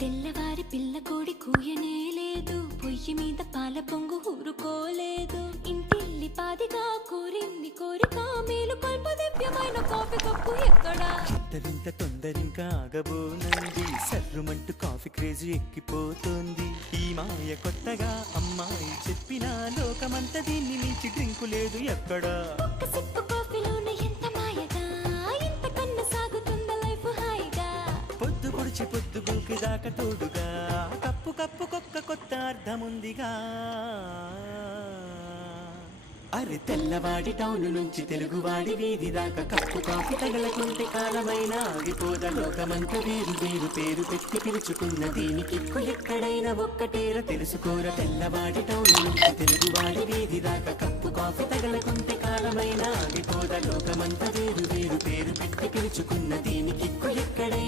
తెల్లవారి పిల్ల కోడి కూయనే లేదు, పొయ్యి మీద పాల పొంగు ఊరుకోలేదు. ఇంటిల్లి పాదిగా కోరింది కోరిక, మేలు కొల్ప దివ్యమైన కాఫీ కప్పు ఎక్కడా? ఇంత తొందరింకా ఆగబోనంది, సర్రుమంటూ కాఫీ క్రేజ్ ఎక్కిపోతుంది. ఈ మాయ కొత్తగా అమ్మాయి చెప్పిన లోకమంతా దీన్ని మించి డ్రింకు లేదు ఎక్కడా. ఒక్క సిప్పు కాఫీలోనే ఎంత మాయగా, ఇంతకన్నా సాగుతుందా లైఫ్ హాయిగా. పొద్దు పొడిచి పొద్దు గూకి దాకా తోడుగా, కప్పు కప్పుకొక్క కొత్త అర్థముందిగా. అరే తెల్లవాడి టౌన్ నుంచి తెలుగువాడి వీధి దాకా కప్పు కాఫీ తగలకుంటే కాలమైనా ఆగిపోదా. లోకమంతా వేరు వేరు పేరు పెట్టి పిలుచుకున్న దీనికి ఎక్కడైనా ఒక్కటేర తెలుసుకోర. తెల్లవాడి టౌన్ నుంచి తెలుగువాడి వీధి దాకా కప్పు కాఫీ తగలకుంటే కాలమైనా ఆగిపోదా. లోకమంతా వేరు వేరు పేరు పెట్టి పిలుచుకున్న దీనికి ఎక్కడైనా